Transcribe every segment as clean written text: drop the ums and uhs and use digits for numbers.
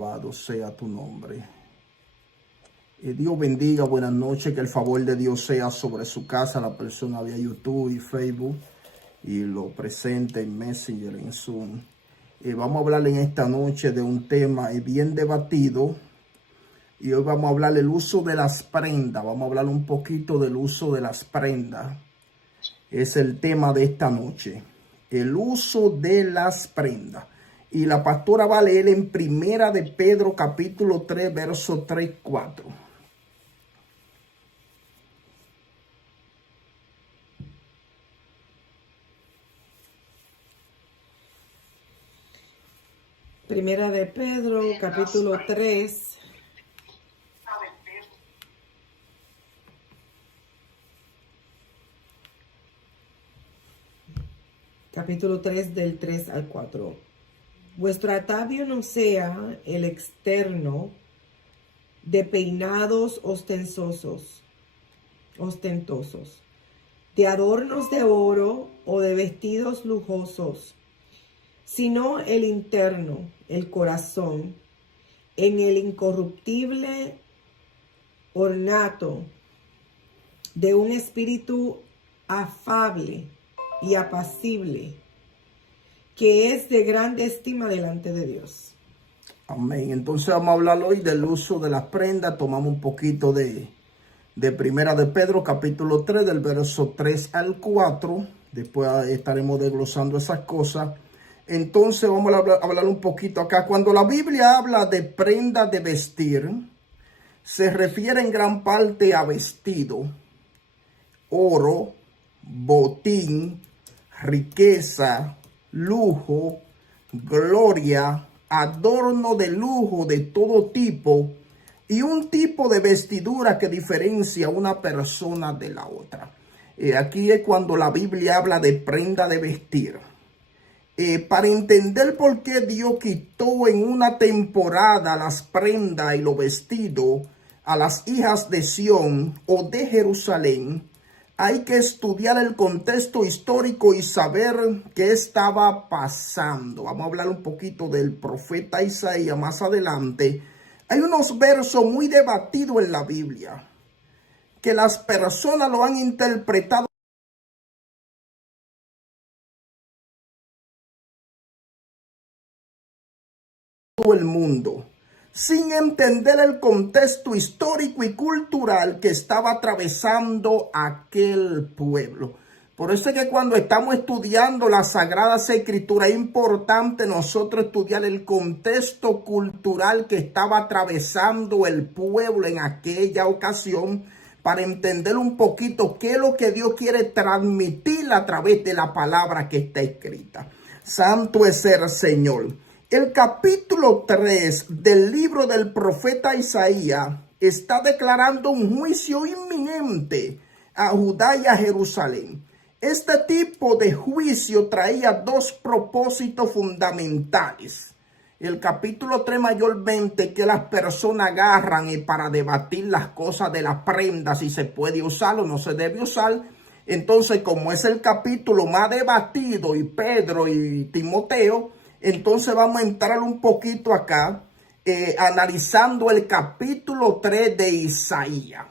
alabado sea tu nombre. Dios bendiga, buenas noches, que el favor de Dios sea sobre su casa, la persona vía YouTube y Facebook, y lo presente en Messenger, en Zoom. Vamos a hablar en esta noche de un tema bien debatido, y hoy vamos a hablar del uso de las prendas. Vamos a hablar un poquito del uso de las prendas. Es el tema de esta noche, el uso de las prendas. Y la pastora va a leer en Primera de Pedro capítulo 3, verso 3-4. Primera de Pedro, capítulo 3. Capítulo 3 del 3 al 4. Vuestro atavío no sea el externo de peinados ostentosos, de adornos de oro o de vestidos lujosos, sino el interno, el corazón, en el incorruptible ornato de un espíritu afable y apacible, que es de grande estima delante de Dios. Amén. Entonces vamos a hablar hoy del uso de las prendas. Tomamos un poquito de Primera de Pedro, capítulo 3, del verso 3 al 4. Después estaremos desglosando esas cosas. Entonces vamos a hablar un poquito acá. Cuando la Biblia habla de prenda de vestir, se refiere en gran parte a vestido, oro, botín, riqueza, lujo, gloria, adorno de lujo de todo tipo y un tipo de vestidura que diferencia a una persona de la otra. Aquí es cuando la Biblia habla de prenda de vestir. Para entender por qué Dios quitó en una temporada las prendas y los vestidos a las hijas de Sión o de Jerusalén, hay que estudiar el contexto histórico y saber qué estaba pasando. Vamos a hablar un poquito del profeta Isaías más adelante. Hay unos versos muy debatidos en la Biblia que las personas lo han interpretado todo el mundo, sin entender el contexto histórico y cultural que estaba atravesando aquel pueblo. Por eso es que cuando estamos estudiando las Sagradas Escrituras es importante nosotros estudiar el contexto cultural que estaba atravesando el pueblo en aquella ocasión, para entender un poquito qué es lo que Dios quiere transmitir a través de la palabra que está escrita. Santo es el Señor. El capítulo 3 del libro del profeta Isaías está declarando un juicio inminente a Judá y a Jerusalén. Este tipo de juicio traía dos propósitos fundamentales. El capítulo 3 mayormente que las personas agarran para debatir las cosas de la prenda, si se puede usar o no se debe usar. Entonces, como es el capítulo más debatido, y Pedro y Timoteo, entonces vamos a entrar un poquito acá, analizando el capítulo 3 de Isaías.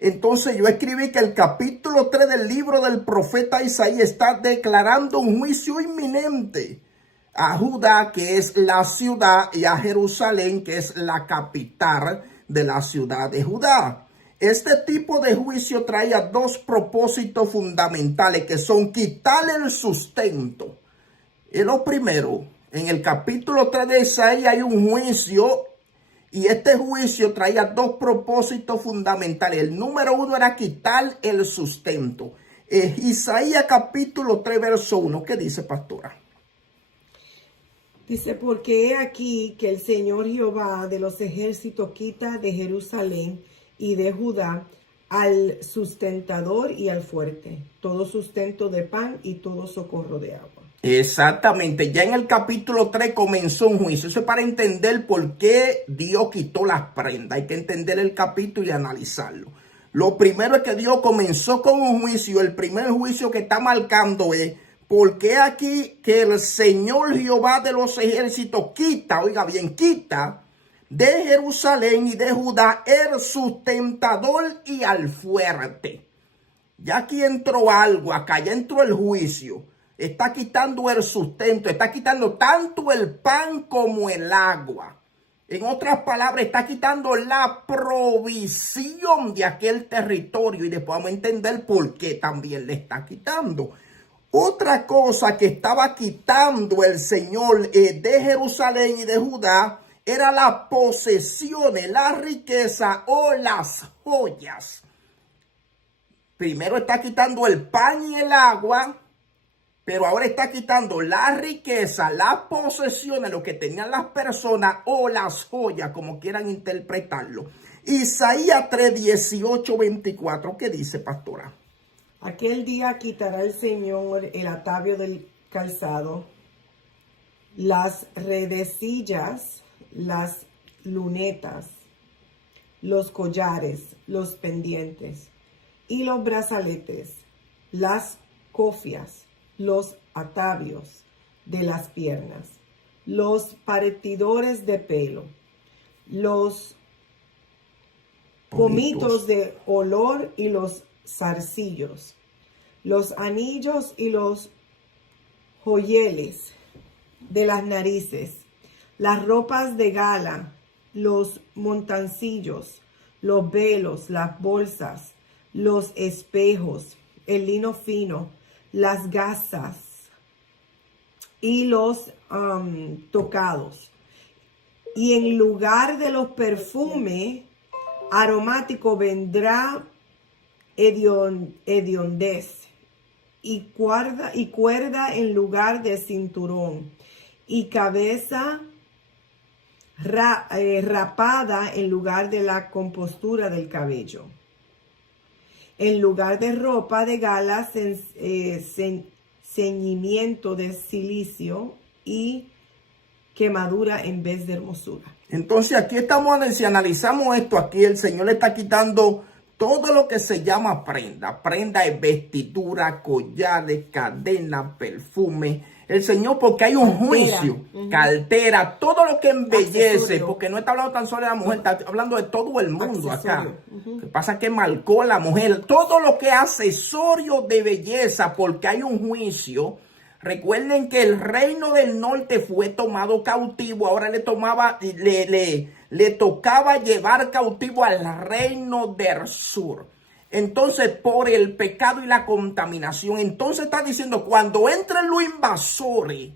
Entonces yo escribí que el capítulo 3 del libro del profeta Isaías está declarando un juicio inminente a Judá, que es la ciudad, y a Jerusalén, que es la capital de la ciudad de Judá. Este tipo de juicio traía dos propósitos fundamentales, que son quitarle el sustento. Y lo primero, en el capítulo 3 de Isaías hay un juicio, y este juicio traía dos propósitos fundamentales. El número uno era quitar el sustento. Isaías capítulo 3, verso 1, ¿qué dice, pastora? Dice, porque he aquí que el Señor Jehová de los ejércitos quita de Jerusalén y de Judá al sustentador y al fuerte, todo sustento de pan y todo socorro de agua. Exactamente, ya en el capítulo 3 comenzó un juicio. Eso es para entender por qué Dios quitó las prendas. Hay que entender el capítulo y analizarlo. Lo primero es que Dios comenzó con un juicio. El primer juicio que está marcando es porque aquí que el Señor Jehová de los ejércitos quita, oiga bien, quita de Jerusalén y de Judá el sustentador y al fuerte. Ya aquí entró algo, acá ya entró el juicio. Está quitando el sustento, está quitando tanto el pan como el agua. En otras palabras, está quitando la provisión de aquel territorio y después vamos a entender por qué también le está quitando. Otra cosa que estaba quitando el Señor de Jerusalén y de Judá era las posesiones, la riqueza o las joyas. Primero está quitando el pan y el agua, pero ahora está quitando la riqueza, las posesiones, lo que tenían las personas o las joyas, como quieran interpretarlo. Isaías 3, 18, 24, ¿qué dice, pastora? Aquel día quitará el Señor el atavio del calzado, las redecillas, las lunetas, los collares, los pendientes y los brazaletes, las cofias, los atavios de las piernas, los paretidores de pelo, los pomitos de olor y los zarcillos, los anillos y los joyeles de las narices, las ropas de gala, los montancillos, los velos, las bolsas, los espejos, el lino fino, las gasas y los tocados. Y en lugar de los perfumes aromáticos vendrá hediondez y cuerda en lugar de cinturón y cabeza rapada en lugar de la compostura del cabello. En lugar de ropa de gala, ceñimiento de silicio y quemadura en vez de hermosura. Entonces aquí estamos, si analizamos esto, aquí el Señor le está quitando todo lo que se llama prenda. Prenda de vestidura, collares, cadena, perfume. El Señor, porque hay un juicio, cartera, todo lo que embellece, accesorio. Porque no está hablando tan solo de la mujer, está hablando de todo el mundo accesorio. Acá. Lo que pasa es que marcó la mujer, todo lo que es accesorio de belleza, porque hay un juicio. Recuerden que el reino del norte fue tomado cautivo, ahora le tocaba llevar cautivo al reino del sur. Entonces, por el pecado y la contaminación, entonces está diciendo, cuando entren los invasores,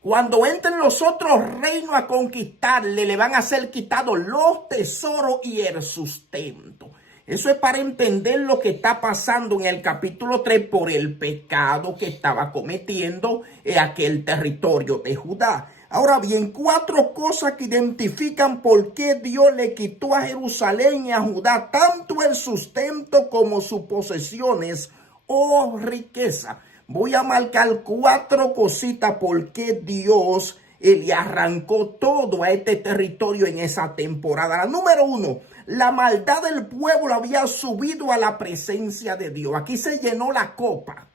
cuando entren los otros reinos a conquistarle, le van a ser quitados los tesoros y el sustento. Eso es para entender lo que está pasando en el capítulo 3 por el pecado que estaba cometiendo en aquel territorio de Judá. Ahora bien, 4 cosas que identifican por qué Dios le quitó a Jerusalén y a Judá tanto el sustento como sus posesiones o riqueza. Voy a marcar 4 cositas por qué Dios le arrancó todo a este territorio en esa temporada. La número 1, la maldad del pueblo había subido a la presencia de Dios. Aquí se llenó la copa.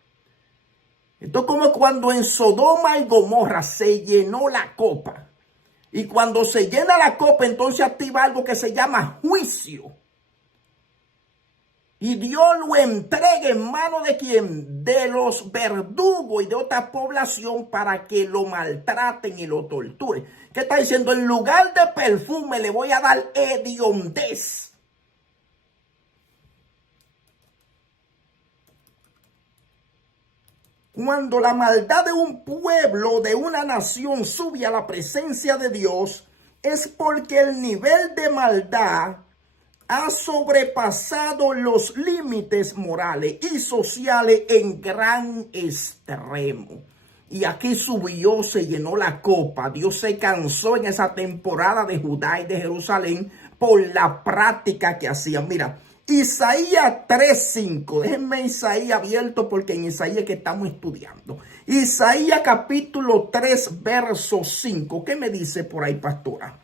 Esto es como cuando en Sodoma y Gomorra se llenó la copa. Y cuando se llena la copa, entonces activa algo que se llama juicio. Y Dios lo entrega en manos de quién? De los verdugos y de otra población para que lo maltraten y lo torturen. ¿Qué está diciendo? En lugar de perfume le voy a dar hediondez. Cuando la maldad de un pueblo, de una nación, sube a la presencia de Dios, es porque el nivel de maldad ha sobrepasado los límites morales y sociales en gran extremo. Y aquí subió, se llenó la copa. Dios se cansó en esa temporada de Judá y de Jerusalén por la práctica que hacían. Mira, Isaías 3:5. Déjenme Isaías abierto porque en Isaías es que estamos estudiando. Isaías capítulo 3, verso 5. ¿Qué me dice por ahí, pastora?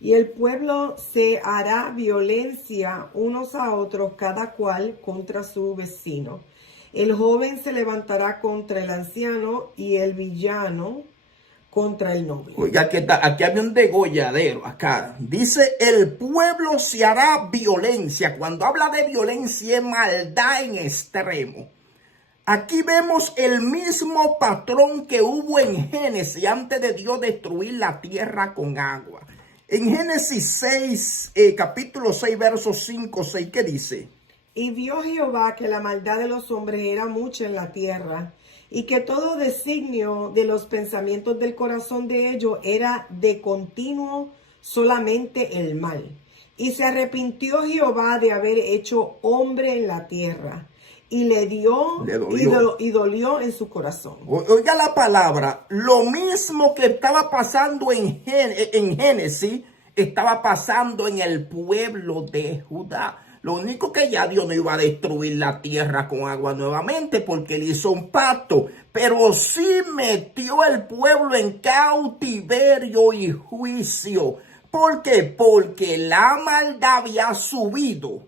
Y el pueblo se hará violencia unos a otros, cada cual contra su vecino. El joven se levantará contra el anciano y el villano contra el noble. Oiga, aquí había un degolladero acá. Dice, el pueblo se hará violencia. Cuando habla de violencia es maldad en extremo. Aquí vemos el mismo patrón que hubo en Génesis antes de Dios destruir la tierra con agua. En Génesis 6, capítulo 6, versos 5, 6, ¿qué dice? Y vio Jehová que la maldad de los hombres era mucha en la tierra, y que todo designio de los pensamientos del corazón de ellos era de continuo solamente el mal. Y se arrepintió Jehová de haber hecho hombre en la tierra, y le dolió. Y dolió en su corazón. Oiga la palabra, lo mismo que estaba pasando en Génesis, estaba pasando en el pueblo de Judá. Lo único que ya Dios no iba a destruir la tierra con agua nuevamente porque él hizo un pacto. Pero sí metió el pueblo en cautiverio y juicio. ¿Por qué? Porque la maldad había subido.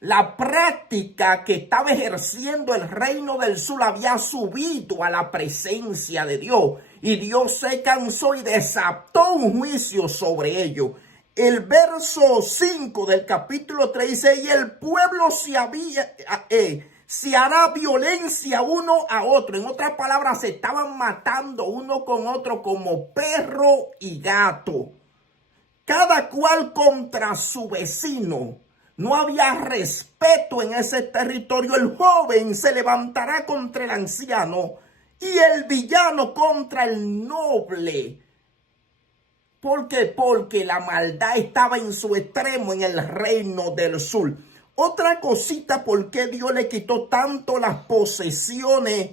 La práctica que estaba ejerciendo el reino del sur había subido a la presencia de Dios. Y Dios se cansó y desató un juicio sobre ellos. El verso 5 del capítulo 3 dice, y el pueblo se hará violencia uno a otro. En otras palabras, se estaban matando uno con otro como perro y gato. Cada cual contra su vecino. No había respeto en ese territorio. El joven se levantará contra el anciano y el villano contra el noble. ¿Por qué? Porque la maldad estaba en su extremo en el reino del sur. Otra cosita, ¿por qué Dios le quitó tanto las posesiones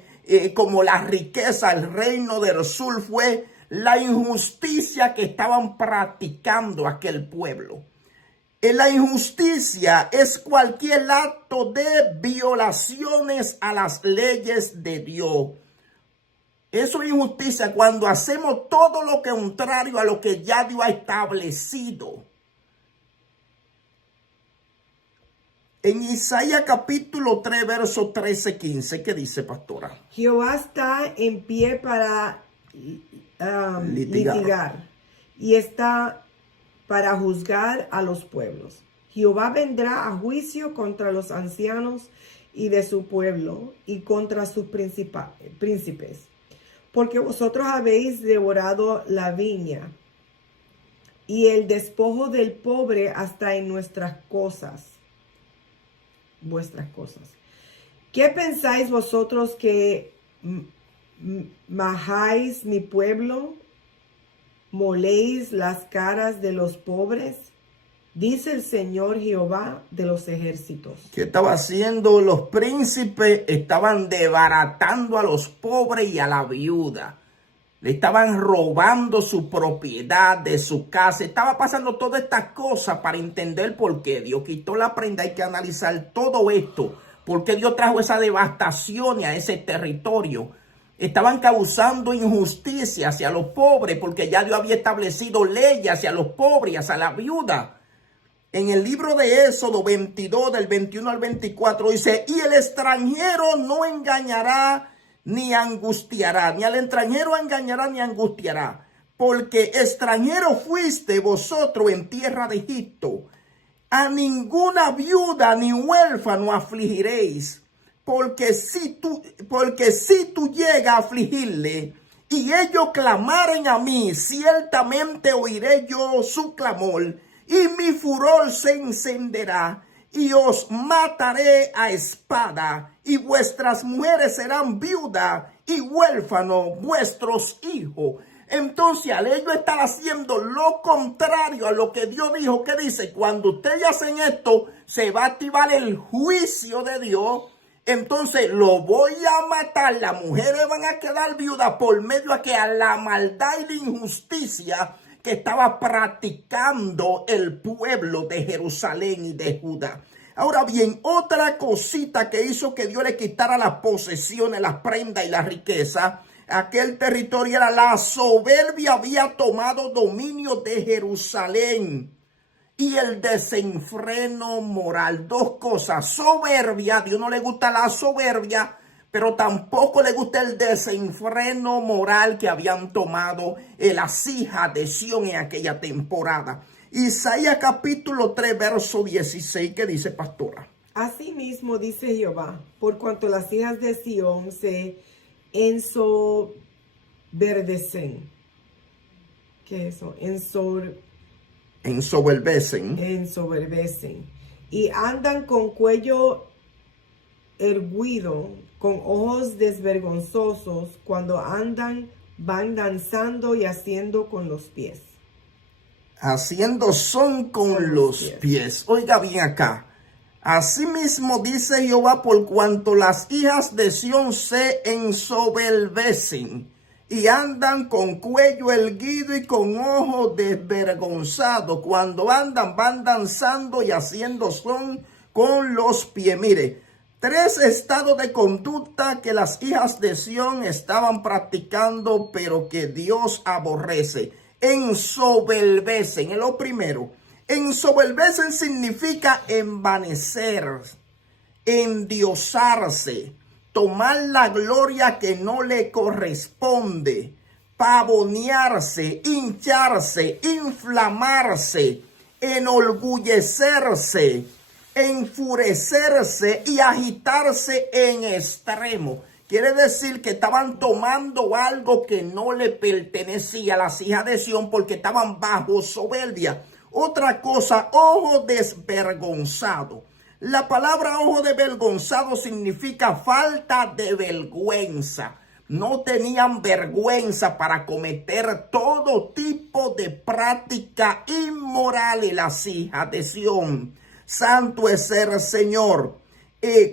como la riqueza al reino del sur? Fue la injusticia que estaban practicando aquel pueblo. La injusticia es cualquier acto de violaciones a las leyes de Dios. Eso es injusticia cuando hacemos todo lo contrario a lo que ya Dios ha establecido. En Isaías capítulo 3, verso 13, 15, ¿qué dice, pastora? Jehová está en pie para litigar y está para juzgar a los pueblos. Jehová vendrá a juicio contra los ancianos y de su pueblo y contra sus príncipes. Porque vosotros habéis devorado la viña y el despojo del pobre hasta en vuestras cosas. ¿Qué pensáis vosotros que majáis mi pueblo? ¿Moléis las caras de los pobres? Dice el Señor Jehová de los ejércitos. ¿Qué estaba haciendo? Los príncipes estaban desbaratando a los pobres y a la viuda. Le estaban robando su propiedad de su casa. Estaba pasando todas estas cosas para entender por qué Dios quitó la prenda. Hay que analizar todo esto. ¿Por qué Dios trajo esa devastación a ese territorio? Estaban causando injusticia hacia los pobres porque ya Dios había establecido leyes hacia los pobres y hacia la viuda. En el libro de Éxodo 22, del 21 al 24, dice, y el extranjero no engañará ni angustiará, ni al extranjero engañará ni angustiará, porque extranjero fuiste vosotros en tierra de Egipto. A ninguna viuda ni huérfano afligiréis, porque si tú llegas a afligirle y ellos clamaren a mí, ciertamente oiré yo su clamor y mi furor se encenderá y os mataré a espada y vuestras mujeres serán viudas y huérfanos vuestros hijos. Entonces, al ellos estar haciendo lo contrario a lo que Dios dijo, que dice, cuando ustedes hacen esto, se va a activar el juicio de Dios. Entonces, lo voy a matar. Las mujeres van a quedar viudas por medio de que a la maldad y la injusticia que estaba practicando el pueblo de Jerusalén y de Judá. Ahora bien, otra cosita que hizo que Dios le quitara las posesiones, las prendas y la riqueza aquel territorio era la soberbia había tomado dominio de Jerusalén. Y el desenfreno moral, dos cosas, soberbia, a Dios no le gusta la soberbia, pero tampoco le gusta el desenfreno moral que habían tomado las hijas de Sión en aquella temporada. Isaías capítulo 3, verso 16, ¿qué dice, pastora? Asimismo dice Jehová, por cuanto las hijas de Sión se ensoberdecen. ¿Qué es eso? Ensoberbecen. Y andan con cuello erguido, con ojos desvergonzosos, cuando andan, van danzando y haciendo con los pies. Haciendo son con los pies. Oiga bien acá. Asimismo dice Jehová, por cuanto las hijas de Sión se ensoberbecen y andan con cuello erguido y con ojos desvergonzados. Cuando andan, van danzando y haciendo son con los pies. Mire, 3 estados de conducta que las hijas de Sión estaban practicando, pero que Dios aborrece. Ensoberbecen, es lo primero. Ensoberbecen significa envanecer, endiosarse, tomar la gloria que no le corresponde, pavonearse, hincharse, inflamarse, enorgullecerse, enfurecerse y agitarse en extremo. Quiere decir que estaban tomando algo que no le pertenecía a las hijas de Sión porque estaban bajo soberbia. Otra cosa, ojo desvergonzado. La palabra ojo desvergonzado significa falta de vergüenza. No tenían vergüenza para cometer todo tipo de práctica inmoral en las hijas de Sión. Santo es el Señor.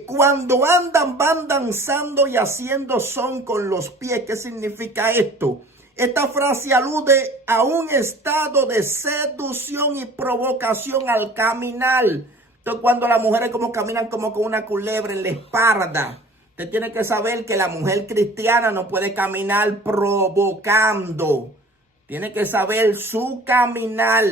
Cuando andan, van danzando y haciendo son con los pies. ¿Qué significa esto? Esta frase alude a un estado de seducción y provocación al caminar. Entonces, cuando las mujeres como caminan como con una culebra en la espalda, usted tiene que saber que la mujer cristiana no puede caminar provocando. Tiene que saber su caminar.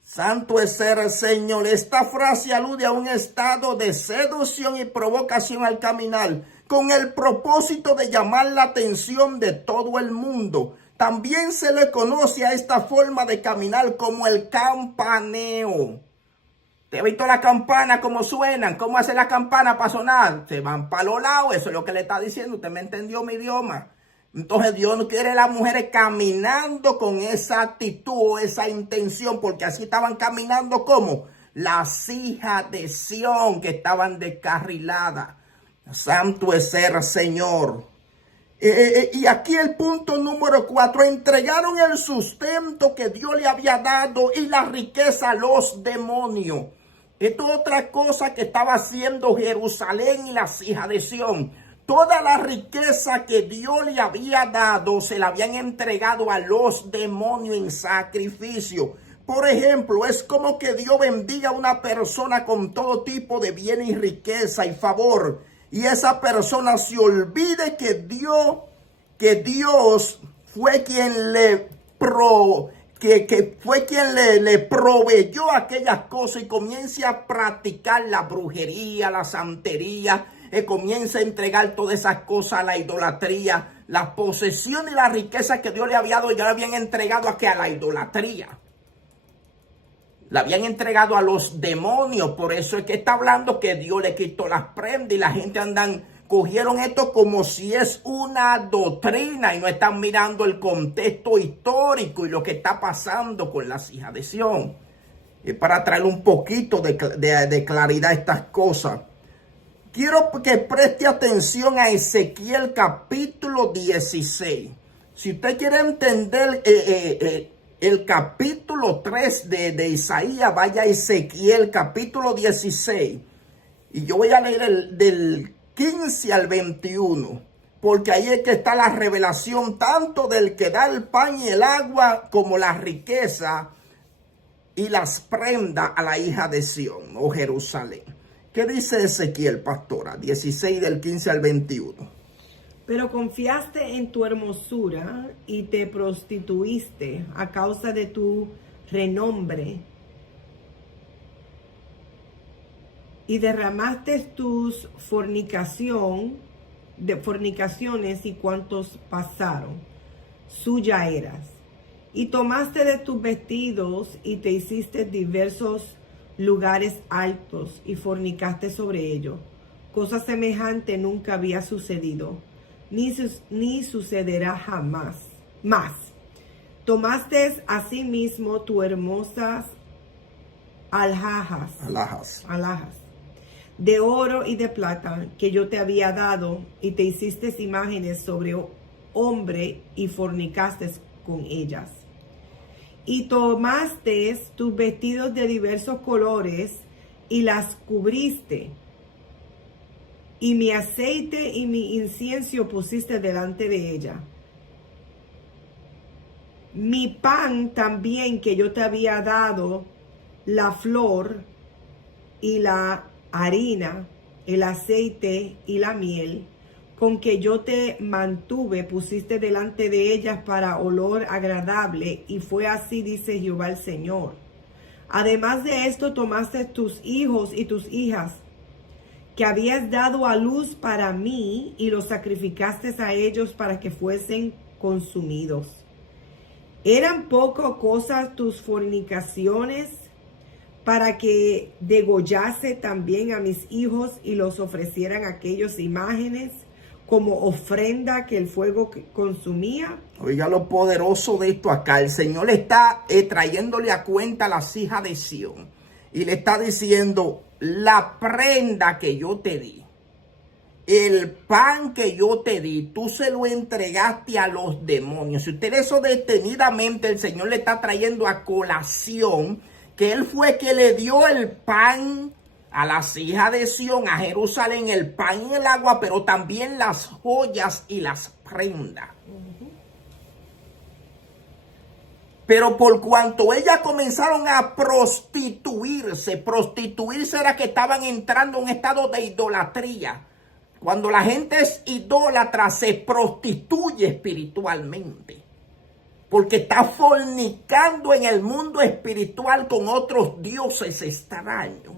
Santo es el Señor. Esta frase alude a un estado de seducción y provocación al caminar, con el propósito de llamar la atención de todo el mundo. También se le conoce a esta forma de caminar como el campaneo. ¿Te ha visto la campana cómo suenan? ¿Cómo hace la campana para sonar? Se van para los lados. Eso es lo que le está diciendo. Usted me entendió mi idioma. Entonces Dios no quiere a las mujeres caminando con esa actitud o esa intención, porque así estaban caminando como las hijas de Sión que estaban descarriladas. Santo es el Señor. Y aquí el punto número 4. Entregaron el sustento que Dios le había dado y la riqueza a los demonios. Esto es otra cosa que estaba haciendo Jerusalén y las hijas de Sión. Toda la riqueza que Dios le había dado se la habían entregado a los demonios en sacrificio. Por ejemplo, es como que Dios bendiga a una persona con todo tipo de bienes y riqueza y favor. Y esa persona se olvide que Dios fue quien le proveyó aquellas cosas y comience a practicar la brujería, la santería, comienza a entregar todas esas cosas a la idolatría. La posesión y la riqueza que Dios le había dado ya le habían entregado a la idolatría. La habían entregado a los demonios. Por eso es que está hablando que Dios le quitó las prendas y la gente cogieron esto como si es una doctrina y no están mirando el contexto histórico y lo que está pasando con las hijas de Sión. Y para traer un poquito de claridad a estas cosas, quiero que preste atención a Ezequiel capítulo 16. Si usted quiere entender el capítulo 3 de Isaías, vaya a Ezequiel capítulo 16. Y yo voy a leer del 15 al 21. Porque ahí es que está la revelación tanto del que da el pan y el agua como la riqueza y las prendas a la hija de Sión o Jerusalén. ¿Qué dice Ezequiel, pastora? 16 del 15 al 21. Pero confiaste en tu hermosura y te prostituiste a causa de tu renombre. Y derramaste tus fornicaciones y cuantos pasaron, suya eras. Y tomaste de tus vestidos y te hiciste diversos lugares altos y fornicaste sobre ellos. Cosa semejante nunca había sucedido, ni sucederá jamás. Más, tomaste asimismo tus hermosas alhajas de oro y de plata que yo te había dado, y te hiciste imágenes sobre hombre y fornicaste con ellas. Y tomaste tus vestidos de diversos colores y las cubriste, y mi aceite y mi incienso pusiste delante de ella. Mi pan también que yo te había dado, la flor y la harina, el aceite y la miel, con que yo te mantuve, pusiste delante de ellas para olor agradable, y fue así, dice Jehová el Señor. Además de esto, tomaste tus hijos y tus hijas, que habías dado a luz para mí, y los sacrificaste a ellos para que fuesen consumidos. ¿Eran poco cosas tus fornicaciones, para que degollase también a mis hijos y los ofrecieran aquellas imágenes como ofrenda que el fuego consumía? Oiga lo poderoso de esto acá. El Señor está trayéndole a cuenta a las hijas de Sión. Y le está diciendo, la prenda que yo te di, el pan que yo te di, tú se lo entregaste a los demonios. Si usted eso detenidamente, el Señor le está trayendo a colación que Él fue que le dio el pan a las hijas de Sión, a Jerusalén, el pan y el agua, pero también las joyas y las prendas. Pero por cuanto ellas comenzaron a prostituirse era que estaban entrando en un estado de idolatría. Cuando la gente es idólatra, se prostituye espiritualmente, porque está fornicando en el mundo espiritual con otros dioses extraños.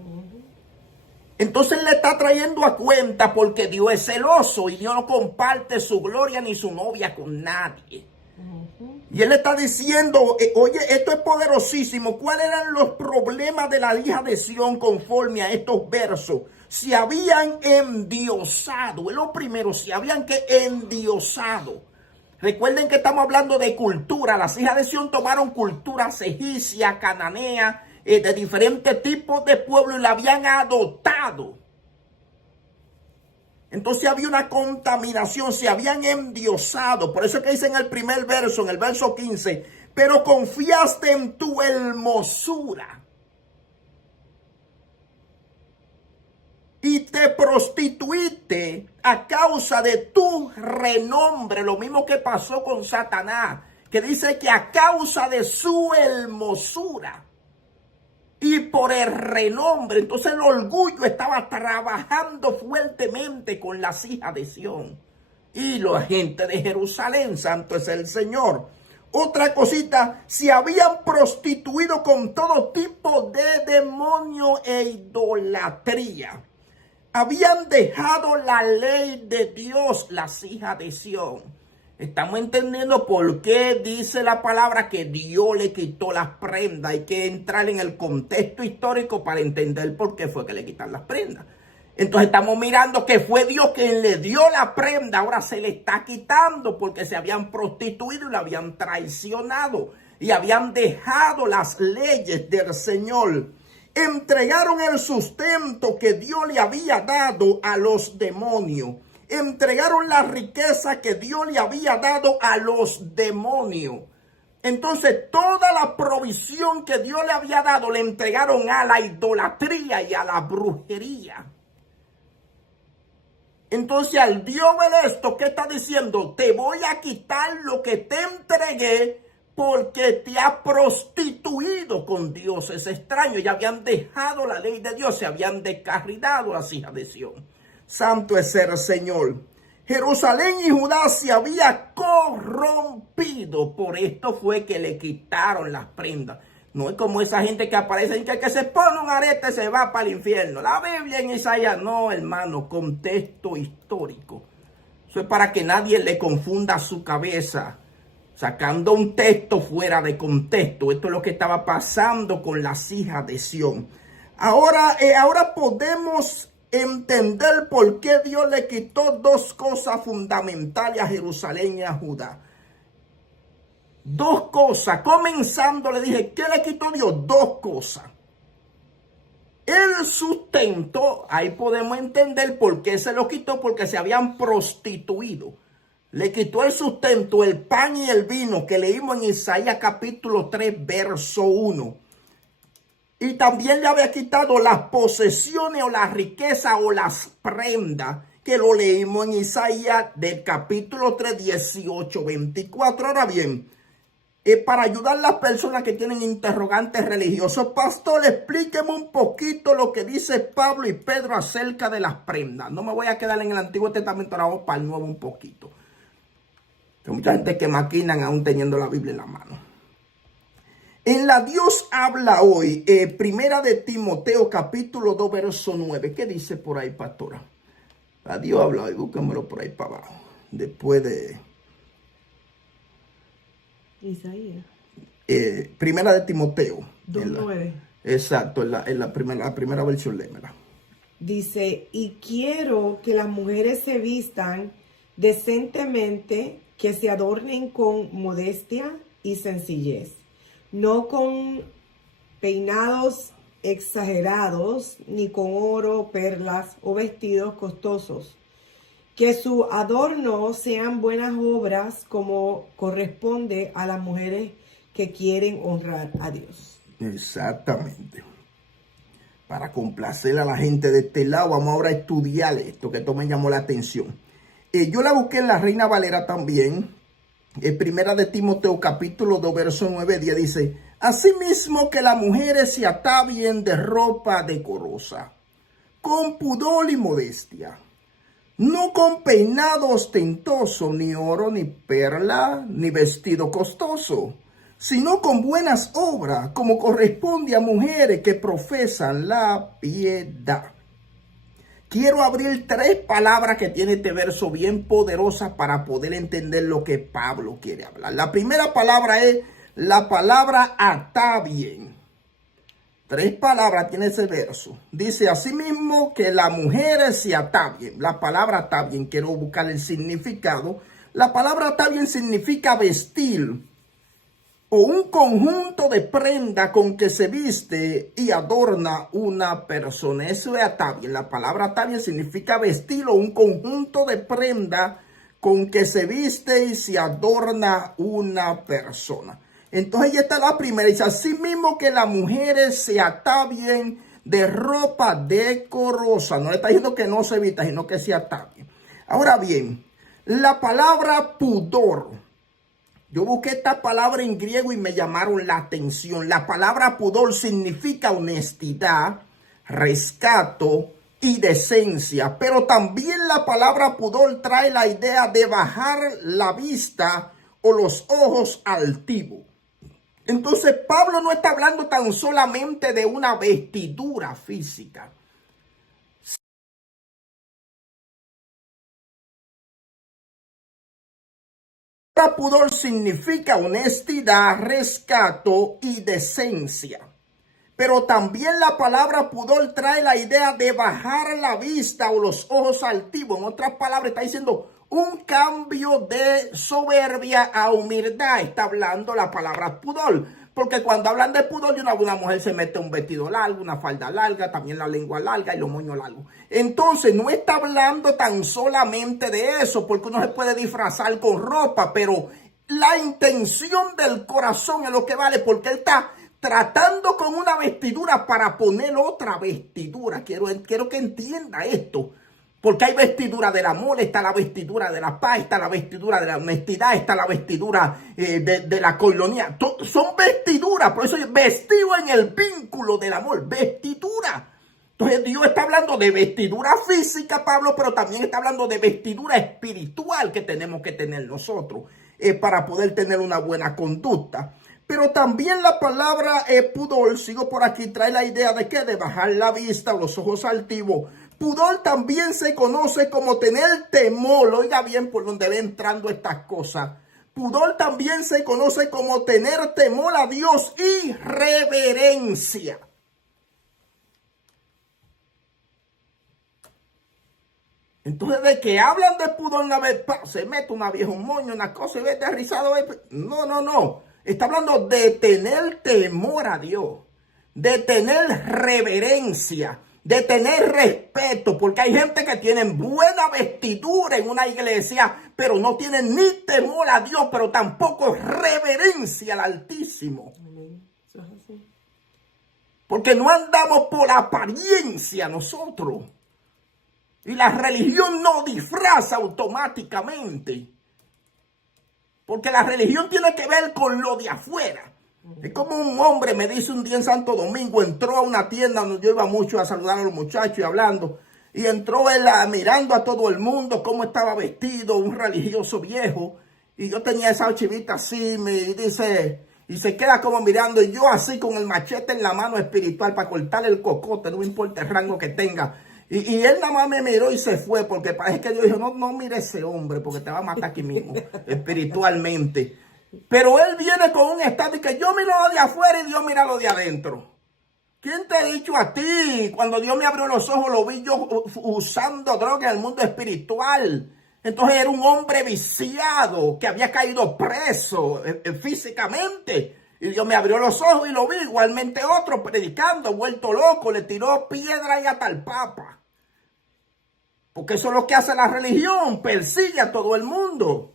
Entonces le está trayendo a cuenta, porque Dios es celoso y Dios no comparte su gloria ni su novia con nadie. Y Él le está diciendo, oye, esto es poderosísimo. ¿Cuáles eran los problemas de la hija de Sión conforme a estos versos? Se habían endiosado. Es lo primero, se habían endiosado. Recuerden que estamos hablando de cultura. Las hijas de Sión tomaron culturas egipcias, cananeas, de diferentes tipos de pueblos, y la habían adoptado. Entonces había una contaminación, se habían endiosado. Por eso es que dice en el primer verso, en el verso 15, pero confiaste en tu hermosura y te prostituiste a causa de tu renombre. Lo mismo que pasó con Satanás, que dice que a causa de su hermosura y por el renombre. Entonces el orgullo estaba trabajando fuertemente con las hijas de Sión y la gente de Jerusalén. Santo es el Señor. Otra cosita, se habían prostituido con todo tipo de demonio e idolatría. Habían dejado la ley de Dios, las hijas de Sión. Estamos entendiendo por qué dice la palabra que Dios le quitó las prendas. Hay que entrar en el contexto histórico para entender por qué fue que le quitan las prendas. Entonces estamos mirando que fue Dios quien le dio la prenda. Ahora se le está quitando porque se habían prostituido y la habían traicionado. Y habían dejado las leyes del Señor. Entregaron el sustento que Dios le había dado a los demonios. Entregaron la riqueza que Dios le había dado a los demonios. Entonces toda la provisión que Dios le había dado le entregaron a la idolatría y a la brujería. Entonces al Dios ver esto, ¿qué está diciendo? Te voy a quitar lo que te entregué porque te has prostituido con dioses extraños. Ya habían dejado la ley de Dios, se habían descarrilado las hijas de Sión. Santo es el Señor. Jerusalén y Judá se había corrompido. Por esto fue que le quitaron las prendas. No es como esa gente que aparece y que se pone un arete se va para el infierno. La Biblia en Isaías, no, hermano, contexto histórico. Eso es para que nadie le confunda su cabeza, sacando un texto fuera de contexto. Esto es lo que estaba pasando con las hijas de Sión. Ahora podemos entender por qué Dios le quitó dos cosas fundamentales a Jerusalén y a Judá. Dos cosas. Comenzando le dije, ¿qué le quitó Dios? Dos cosas. El sustento, ahí podemos entender por qué se lo quitó, porque se habían prostituido. Le quitó el sustento, el pan y el vino que leímos en Isaías capítulo 3, verso 1. Y también le había quitado las posesiones o las riquezas o las prendas, que lo leímos en Isaías del capítulo 3, 18, 24. Ahora bien, para ayudar a las personas que tienen interrogantes religiosos, pastor, explíqueme un poquito lo que dice Pablo y Pedro acerca de las prendas. No me voy a quedar en el Antiguo Testamento, ahora vamos para el Nuevo un poquito. Hay mucha gente que maquinan aún teniendo la Biblia en la mano. En la Dios habla hoy, primera de Timoteo capítulo 2, verso 9. ¿Qué dice por ahí, pastora? La Dios habla hoy, búsquemelo por ahí para abajo. Después de... Isaías. Primera de Timoteo. 2:9. Exacto, en la primera versión, lémela. Dice, y quiero que las mujeres se vistan decentemente, que se adornen con modestia y sencillez, no con peinados exagerados, ni con oro, perlas o vestidos costosos. Que su adorno sean buenas obras como corresponde a las mujeres que quieren honrar a Dios. Exactamente. Para complacer a la gente de este lado, vamos ahora a estudiar esto, que esto me llamó la atención. Yo la busqué en la Reina Valera también. Primera de Timoteo capítulo 2, verso 9, 10 dice, asimismo que las mujeres se atavien de ropa decorosa, con pudor y modestia, no con peinado ostentoso, ni oro, ni perla, ni vestido costoso, sino con buenas obras, como corresponde a mujeres que profesan la piedad. Quiero abrir tres palabras que tiene este verso bien poderosas para poder entender lo que Pablo quiere hablar. La primera palabra es la palabra atavien. Tres palabras tiene ese verso. Dice asimismo que las mujeres se atavien. La palabra atavien, quiero buscar el significado. La palabra atavien significa vestir o un conjunto de prenda con que se viste y adorna una persona. Eso es atavien. La palabra atavien significa vestir o un conjunto de prenda con que se viste y se adorna una persona. Entonces ya está la primera. Dice así mismo que las mujeres se atavien de ropa decorosa. No le está diciendo que no se vista, sino que se atavien. Ahora bien, la palabra pudor. Yo busqué esta palabra en griego y me llamaron la atención. La palabra pudor significa honestidad, rescato y decencia. Pero también la palabra pudor trae la idea de bajar la vista o los ojos altivos. Entonces Pablo no está hablando tan solamente de una vestidura física. Pudor significa honestidad, rescato y decencia. Pero también la palabra pudor trae la idea de bajar la vista o los ojos altivos. En otras palabras, está diciendo un cambio de soberbia a humildad. Está hablando la palabra pudor. Porque cuando hablan de pudor, una mujer se mete un vestido largo, una falda larga, también la lengua larga y los moños largos. Entonces, no está hablando tan solamente de eso, porque uno se puede disfrazar con ropa, pero la intención del corazón es lo que vale, porque él está tratando con una vestidura para poner otra vestidura. Quiero que entienda esto. Porque hay vestidura del amor, está la vestidura de la paz, está la vestidura de la honestidad, está la vestidura de la coilonía. Son vestiduras, por eso es vestido en el vínculo del amor, vestidura. Entonces Dios está hablando de vestidura física, Pablo, pero también está hablando de vestidura espiritual que tenemos que tener nosotros para poder tener una buena conducta. Pero también la palabra pudor, sigo por aquí, trae la idea de que de bajar la vista o los ojos altivos. Pudor también se conoce como tener temor. Oiga bien por donde ve entrando estas cosas. Pudor también se conoce como tener temor a Dios y reverencia. Entonces, de que hablan de pudor una vez, se mete una vieja, un moño, una cosa y ve aterrizado. No, no, no. Está hablando de tener temor a Dios, de tener reverencia, de tener respeto, porque hay gente que tiene buena vestidura en una iglesia, pero no tienen ni temor a Dios, pero tampoco reverencia al Altísimo. Porque no andamos por apariencia nosotros. Y la religión no disfraza automáticamente. Porque la religión tiene que ver con lo de afuera. Es como un hombre me dice un día en Santo Domingo, entró a una tienda donde yo iba mucho a saludar a los muchachos y hablando. Y entró él mirando a todo el mundo cómo estaba vestido, un religioso viejo. Y yo tenía esa chivita así, y se queda como mirando. Y yo así con el machete en la mano espiritual para cortarle el cocote, no importa el rango que tenga. Y él nada más me miró y se fue, porque parece que Dios dijo, no mire ese hombre, porque te va a matar aquí mismo, espiritualmente. Pero él viene con un estado y que yo miro lo de afuera y Dios mira lo de adentro. ¿Quién te ha dicho a ti? Cuando Dios me abrió los ojos, lo vi yo usando droga en el mundo espiritual. Entonces era un hombre viciado, que había caído preso físicamente. Y Dios me abrió los ojos y lo vi. Igualmente otro predicando, vuelto loco, le tiró piedra y hasta el Papa. Porque eso es lo que hace la religión, persigue a todo el mundo.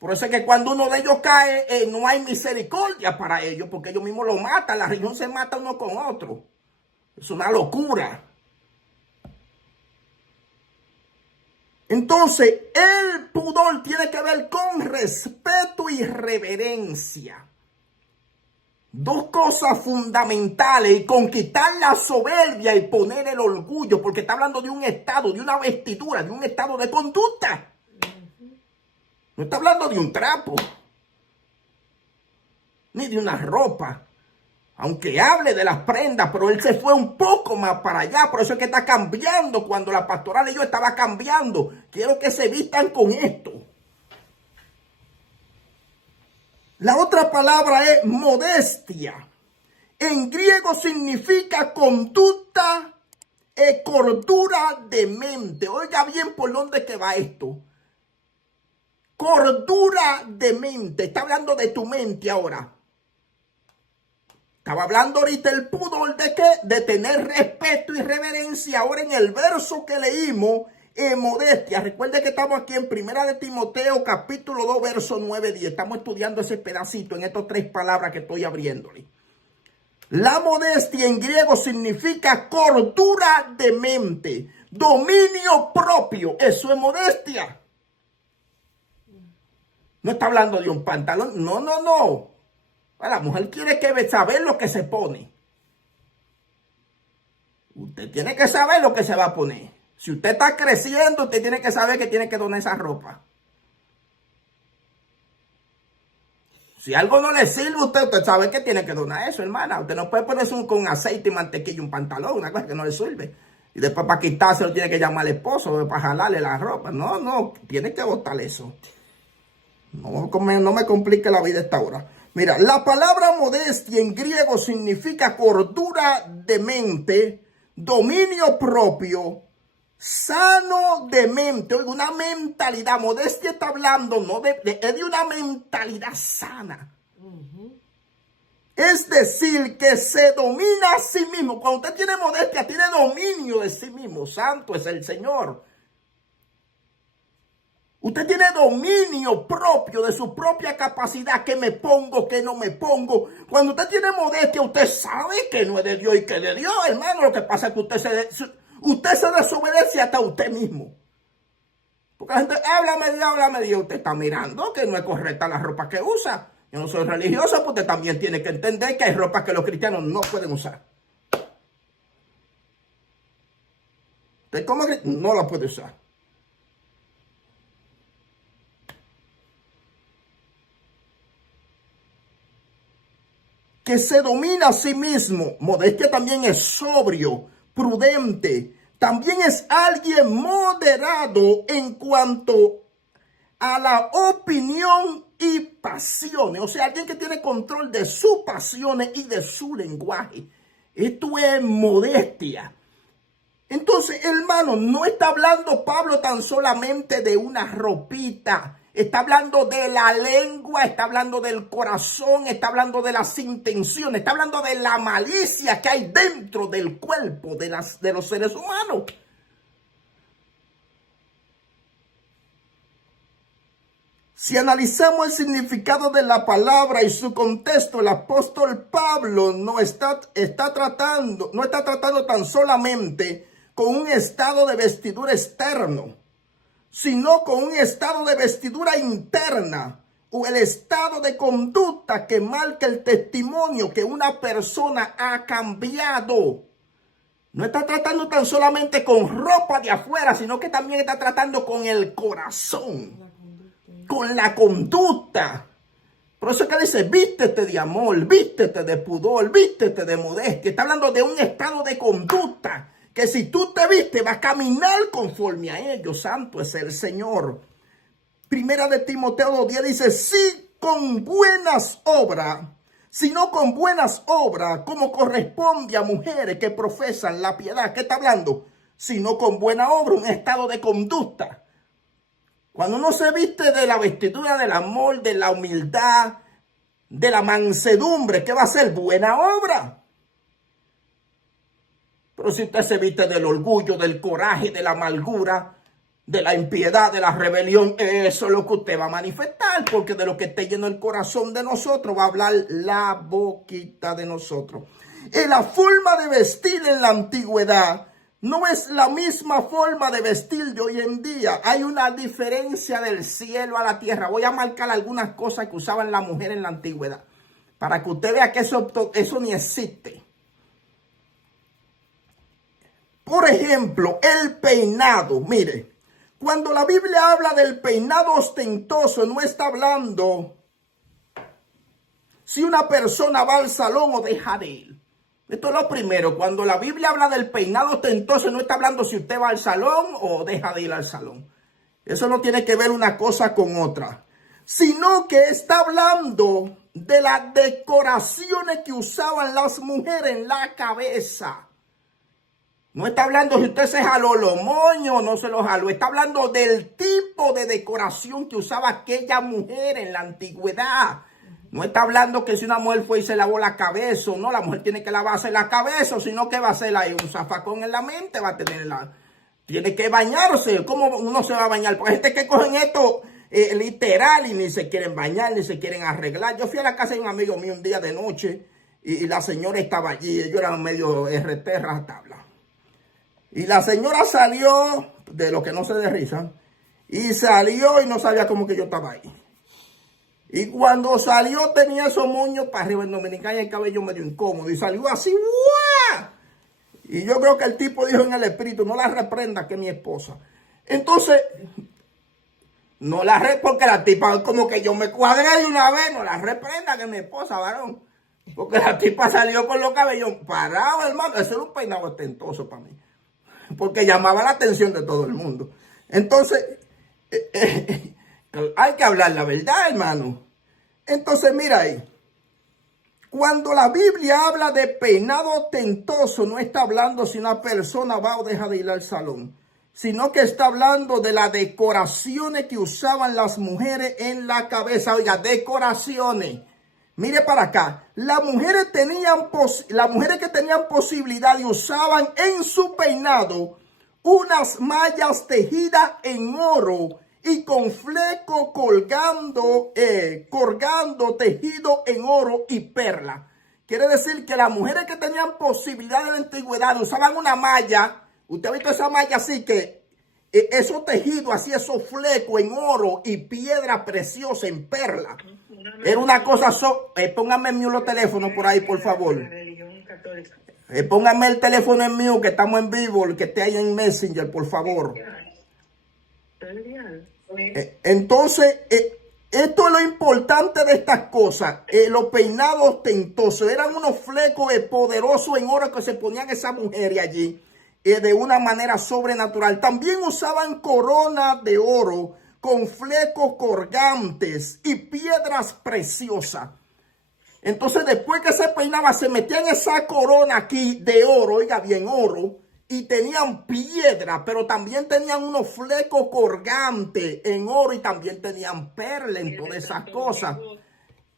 Por eso es que cuando uno de ellos cae, no hay misericordia para ellos, porque ellos mismos lo matan. La religión se mata uno con otro. Es una locura. Entonces, el pudor tiene que ver con respeto y reverencia. Dos cosas fundamentales, y conquistar la soberbia y poner el orgullo, porque está hablando de un estado, de una vestidura, de un estado de conducta. No está hablando de un trapo, ni de una ropa, aunque hable de las prendas, pero él se fue un poco más para allá, por eso es que está cambiando. Cuando la pastoral y yo estaba cambiando, quiero que se vistan con esto. La otra palabra es modestia. En griego significa conducta y cordura de mente. Oiga bien por dónde que va esto. Cordura de mente. Está hablando de tu mente ahora. Estaba hablando ahorita el pudor de qué? De tener respeto y reverencia. Ahora en el verso que leímos, modestia. Recuerde que estamos aquí en Primera de Timoteo, capítulo 2, verso 9-10. Estamos estudiando ese pedacito en estas tres palabras que estoy abriéndole. La modestia en griego significa cordura de mente, dominio propio. Eso es modestia. No está hablando de un pantalón. No, no, no. La mujer quiere saber lo que se pone. Usted tiene que saber lo que se va a poner. Si usted está creciendo, usted tiene que saber que tiene que donar esa ropa. Si algo no le sirve, usted sabe que tiene que donar eso, hermana. Usted no puede ponerse con aceite y mantequilla un pantalón, una cosa que no le sirve. Y después para quitárselo tiene que llamar al esposo para jalarle la ropa. No, no, tiene que botar eso. No me complique la vida a esta hora. Mira, la palabra modestia en griego significa cordura de mente, dominio propio, sano de mente. Oiga, una mentalidad. Modestia está hablando, es de una mentalidad sana. Es decir, que se domina a sí mismo. Cuando usted tiene modestia, tiene dominio de sí mismo. Santo es el Señor. Usted tiene dominio propio de su propia capacidad. ¿Qué me pongo? ¿Qué no me pongo? Cuando usted tiene modestia, usted sabe que no es de Dios y que es de Dios, hermano. Lo que pasa es que usted se desobedece hasta usted mismo. Porque la gente, háblame Dios. Usted está mirando que no es correcta la ropa que usa. Yo no soy religioso, pues usted también tiene que entender que hay ropa que los cristianos no pueden usar. ¿Usted cómo cree? No la puede usar. Que se domina a sí mismo. Modestia también es sobrio, prudente. También es alguien moderado en cuanto a la opinión y pasiones. O sea, alguien que tiene control de sus pasiones y de su lenguaje. Esto es modestia. Entonces, hermano, no está hablando Pablo tan solamente de una ropita. Está hablando de la lengua, está hablando del corazón, está hablando de las intenciones, está hablando de la malicia que hay dentro del cuerpo de los seres humanos. Si analizamos el significado de la palabra y su contexto, el apóstol Pablo no está tratando tan solamente con un estado de vestidura externo, sino con un estado de vestidura interna o el estado de conducta que marca el testimonio que una persona ha cambiado. No está tratando tan solamente con ropa de afuera, sino que también está tratando con el corazón, con la conducta. Por eso es que dice, vístete de amor, vístete de pudor, vístete de modestia. Está hablando de un estado de conducta que si tú te vistes vas a caminar conforme a ellos. Santo es el Señor. Primera de Timoteo 2:10 dice, sí con buenas obras, sino con buenas obras, como corresponde a mujeres que profesan la piedad. ¿Qué está hablando? Sino con buena obra, un estado de conducta. Cuando uno se viste de la vestidura del amor, de la humildad, de la mansedumbre, ¿qué va a ser? Buena obra. Pero si usted se viste del orgullo, del coraje, de la amargura, de la impiedad, de la rebelión, eso es lo que usted va a manifestar, porque de lo que esté lleno el corazón de nosotros va a hablar la boquita de nosotros. Y la forma de vestir en la antigüedad no es la misma forma de vestir de hoy en día. Hay una diferencia del cielo a la tierra. Voy a marcar algunas cosas que usaban las mujeres en la antigüedad, para que usted vea que eso ni existe. Por ejemplo, el peinado. Mire, cuando la Biblia habla del peinado ostentoso, no está hablando si una persona va al salón o deja de ir. Esto es lo primero. Cuando la Biblia habla del peinado ostentoso, no está hablando si usted va al salón o deja de ir al salón. Eso no tiene que ver una cosa con otra, sino que está hablando de las decoraciones que usaban las mujeres en la cabeza. No está hablando si usted se jaló los moños o no se los jaló. Está hablando del tipo de decoración que usaba aquella mujer en la antigüedad. No está hablando que si una mujer fue y se lavó la cabeza o no, la mujer tiene que lavarse la cabeza, sino que va a hacer ahí un zafacón en la mente, va a tener tiene que bañarse. ¿Cómo uno se va a bañar? Porque hay gente que cogen esto literal y ni se quieren bañar, ni se quieren arreglar. Yo fui a la casa de un amigo mío un día de noche y la señora estaba allí. Ellos eran medio RT, rajatabla. Y la señora salió, de lo que no se de risa, y salió y no sabía cómo que yo estaba ahí. Y cuando salió tenía esos moños para arriba en Dominicana y el cabello medio incómodo. Y salió así, ¡guau! Y yo creo que el tipo dijo en el espíritu, no la reprenda que es mi esposa. Entonces, no la reprenda, porque la tipa como que yo me cuadré de una vez, no la reprenda que es mi esposa, varón. Porque la tipa salió con los cabellos parados, hermano. Eso era un peinado ostentoso para mí, porque llamaba la atención de todo el mundo. Entonces, hay que hablar la verdad, hermano. Entonces, mira ahí. Cuando la Biblia habla de peinado ostentoso, no está hablando si una persona va o deja de ir al salón, sino que está hablando de las decoraciones que usaban las mujeres en la cabeza. Oiga, decoraciones. Mire para acá. Las mujeres que tenían posibilidad y usaban en su peinado unas mallas tejidas en oro y con fleco colgando tejido en oro y perla. Quiere decir que las mujeres que tenían posibilidad en la antigüedad usaban una malla. Usted ha visto esa malla así que esos tejidos, así esos flecos en oro y piedra preciosa en perla. Era una cosa, póngame en mute los teléfonos por ahí, por favor. Póngame el teléfono en mío que estamos en vivo, el que esté ahí en Messenger, por favor. Entonces, esto es lo importante de estas cosas. Los peinados ostentosos eran unos flecos poderosos en oro que se ponían esas mujeres allí de una manera sobrenatural. También usaban coronas de oro con flecos colgantes y piedras preciosas. Entonces, después que se peinaba, se metían esa corona aquí de oro, oiga bien, oro, y tenían piedra, pero también tenían unos flecos colgantes en oro y también tenían perlas en todas esas cosas.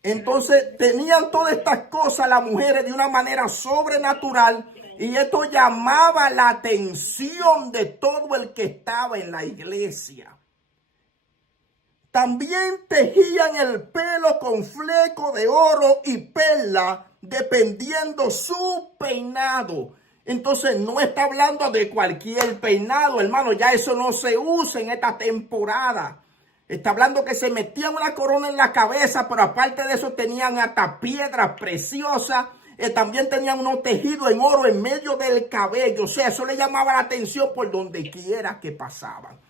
Entonces, tenían todas estas cosas las mujeres de una manera sobrenatural y esto llamaba la atención de todo el que estaba en la iglesia. También tejían el pelo con fleco de oro y perla, dependiendo su peinado. Entonces no está hablando de cualquier peinado, hermano. Ya eso no se usa en esta temporada. Está hablando que se metían una corona en la cabeza, pero aparte de eso tenían hasta piedras preciosas. También tenían unos tejidos en oro en medio del cabello. O sea, eso le llamaba la atención por donde quiera que pasaban.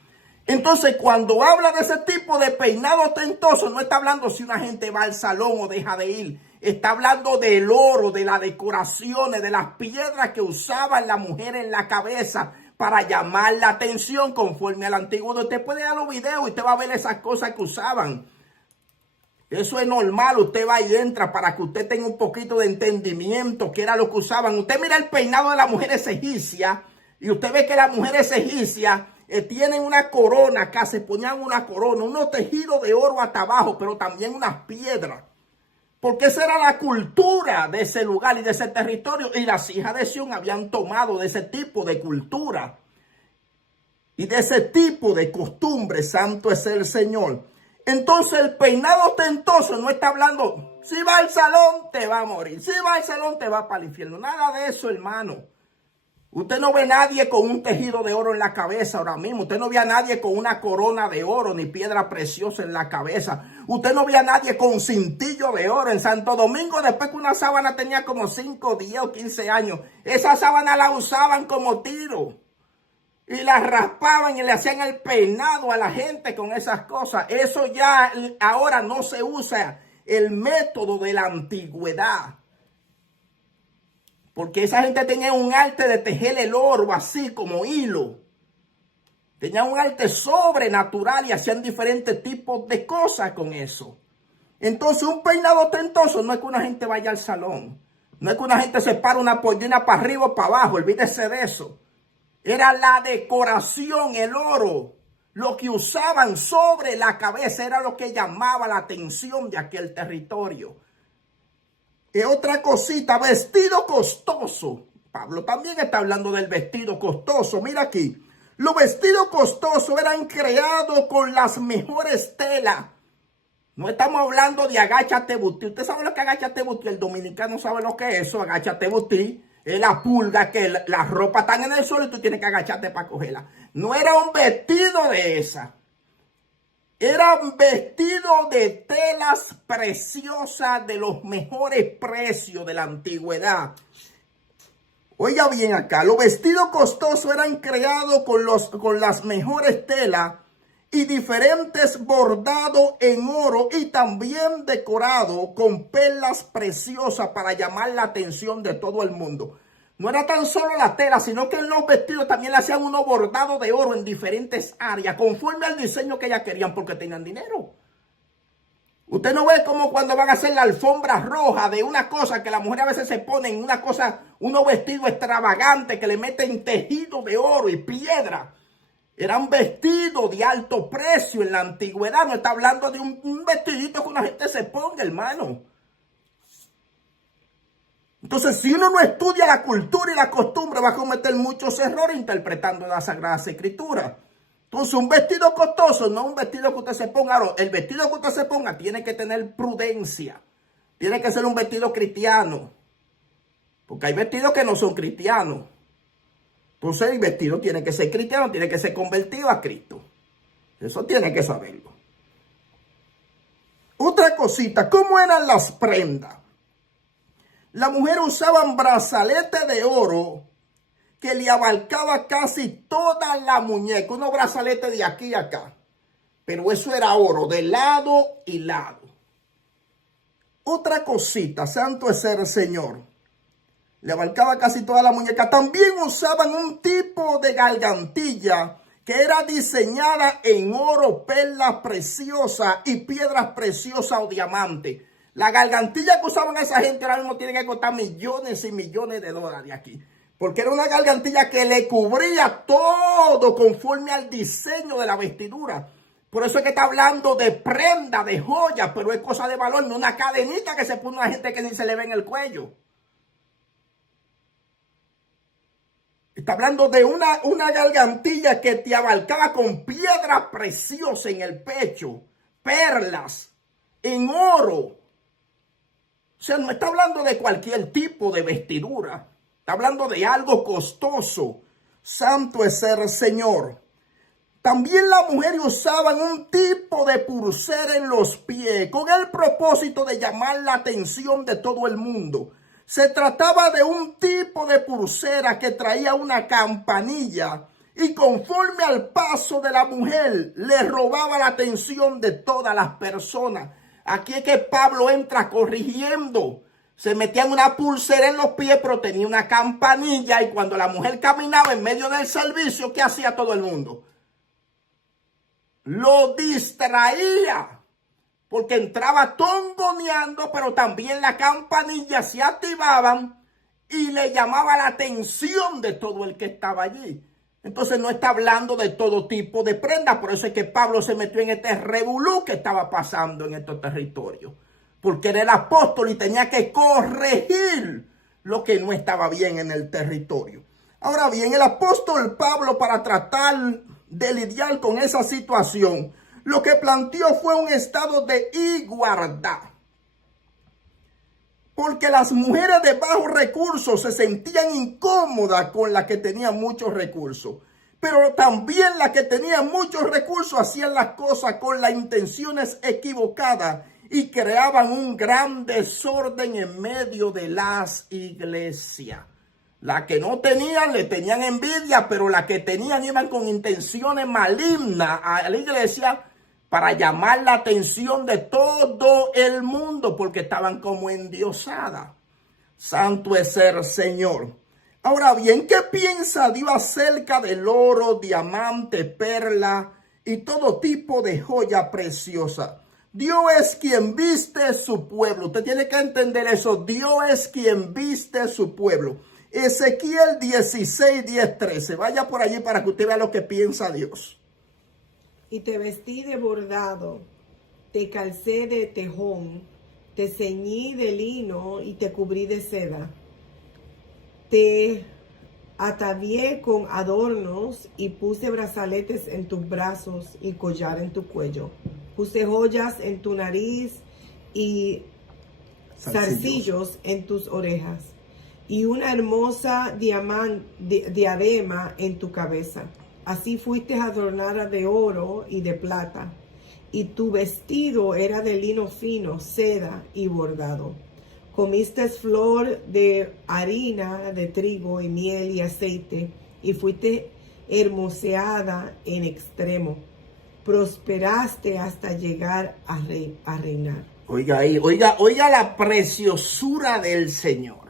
Entonces, cuando habla de ese tipo de peinado ostentoso, no está hablando si una gente va al salón o deja de ir. Está hablando del oro, de las decoraciones, de las piedras que usaban las mujeres en la cabeza para llamar la atención conforme al antiguo. Usted puede ir a los videos y usted va a ver esas cosas que usaban. Eso es normal, usted va y entra para que usted tenga un poquito de entendimiento qué era lo que usaban. Usted mira el peinado de las mujeres egipcias y usted ve que las mujeres egipcias tienen una corona acá, se ponían una corona, unos tejidos de oro hasta abajo, pero también unas piedras. Porque esa era la cultura de ese lugar y de ese territorio. Y las hijas de Sión habían tomado de ese tipo de cultura y de ese tipo de costumbre. Santo es el Señor. Entonces el peinado ostentoso no está hablando, si va al salón te va a morir, si va al salón te va para el infierno. Nada de eso, hermano. Usted no ve a nadie con un tejido de oro en la cabeza ahora mismo. Usted no ve a nadie con una corona de oro ni piedra preciosa en la cabeza. Usted no ve a nadie con cintillo de oro. En Santo Domingo, después que una sábana tenía como 5, 10 o 15 años, esa sábana la usaban como tiro. Y la raspaban y le hacían el peinado a la gente con esas cosas. Eso ya ahora no se usa, el método de la antigüedad. Porque esa gente tenía un arte de tejer el oro así como hilo. Tenían un arte sobrenatural y hacían diferentes tipos de cosas con eso. Entonces un peinado ostentoso no es que una gente vaya al salón. No es que una gente se para una pollina para arriba o para abajo. Olvídese de eso. Era la decoración, el oro. Lo que usaban sobre la cabeza era lo que llamaba la atención de aquel territorio. Y otra cosita, vestido costoso. Pablo también está hablando del vestido costoso. Mira aquí. Los vestidos costosos eran creados con las mejores telas. No estamos hablando de agáchate butí. Usted sabe lo que es agáchate butí. El dominicano sabe lo que es eso. Agáchate butí. Es la pulga que la ropa está en el suelo y tú tienes que agacharte para cogerla. No era un vestido de esa. Era un vestido de telas preciosas de los mejores precios de la antigüedad. Oiga bien acá, los vestidos costosos eran creados con las mejores telas y diferentes bordados en oro y también decorados con perlas preciosas para llamar la atención de todo el mundo. No era tan solo la tela, sino que en los vestidos también le hacían unos bordados de oro en diferentes áreas, conforme al diseño que ellas querían, porque tenían dinero. Usted no ve como cuando van a hacer la alfombra roja de una cosa que las mujeres a veces se ponen, una cosa, unos vestidos extravagantes que le meten tejido de oro y piedra. Eran vestidos de alto precio en la antigüedad. No está hablando de un vestidito que una gente se ponga, hermano. Entonces, si uno no estudia la cultura y la costumbre, va a cometer muchos errores interpretando las Sagradas Escrituras. Entonces, un vestido costoso no es un vestido que usted se ponga. El vestido que usted se ponga tiene que tener prudencia. Tiene que ser un vestido cristiano. Porque hay vestidos que no son cristianos. Entonces, el vestido tiene que ser cristiano, tiene que ser convertido a Cristo. Eso tiene que saberlo. Otra cosita, ¿cómo eran las prendas? La mujer usaba un brazalete de oro que le abarcaba casi toda la muñeca, unos brazaletes de aquí a acá. Pero eso era oro, de lado y lado. Otra cosita, santo es el Señor. Le abarcaba casi toda la muñeca. También usaban un tipo de gargantilla que era diseñada en oro, perlas preciosas y piedras preciosas o diamantes. La gargantilla que usaban esa gente ahora mismo tiene que costar millones y millones de dólares de aquí. Porque era una gargantilla que le cubría todo conforme al diseño de la vestidura. Por eso es que está hablando de prenda, de joyas, pero es cosa de valor, no una cadenita que se pone a gente que ni se le ve en el cuello. Está hablando de una gargantilla que te abarcaba con piedras preciosas en el pecho, perlas, en oro. O sea, no está hablando de cualquier tipo de vestidura. Está hablando de algo costoso. Santo es el Señor. También las mujeres usaban un tipo de pulsera en los pies con el propósito de llamar la atención de todo el mundo. Se trataba de un tipo de pulsera que traía una campanilla y conforme al paso de la mujer le robaba la atención de todas las personas. Aquí es que Pablo entra corrigiendo. Se metían una pulsera en los pies, pero tenía una campanilla y cuando la mujer caminaba en medio del servicio, ¿qué hacía todo el mundo? Lo distraía. Porque entraba tongoneando, pero también la campanilla se activaban y le llamaba la atención de todo el que estaba allí. Entonces no está hablando de todo tipo de prendas. Por eso es que Pablo se metió en este revolú que estaba pasando en estos territorios. Porque era el apóstol y tenía que corregir lo que no estaba bien en el territorio. Ahora bien, el apóstol Pablo, para tratar de lidiar con esa situación, lo que planteó fue un estado de igualdad. Porque las mujeres de bajos recursos se sentían incómodas con las que tenían muchos recursos. Pero también las que tenían muchos recursos hacían las cosas con las intenciones equivocadas y creaban un gran desorden en medio de las iglesias. Las que no tenían, le tenían envidia, pero las que tenían iban con intenciones malignas a la iglesia para llamar la atención de todo el mundo, porque estaban como endiosadas. Santo es el Señor. Ahora bien, ¿qué piensa Dios acerca del oro, diamante, perla y todo tipo de joya preciosa? Dios es quien viste su pueblo. Usted tiene que entender eso. Dios es quien viste su pueblo. Ezequiel 16, 10, 13. Vaya por allí para que usted vea lo que piensa Dios. Y te vestí de bordado, te calcé de tejón, te ceñí de lino y te cubrí de seda. Te atavié con adornos y puse brazaletes en tus brazos y collar en tu cuello. Puse joyas en tu nariz y zarcillos en tus orejas y una hermosa diadema en tu cabeza. Así fuiste adornada de oro y de plata, y tu vestido era de lino fino, seda y bordado. Comiste flor de harina de trigo y miel y aceite, y fuiste hermoseada en extremo. Prosperaste hasta llegar a reinar. Oiga ahí, oiga la preciosura del Señor.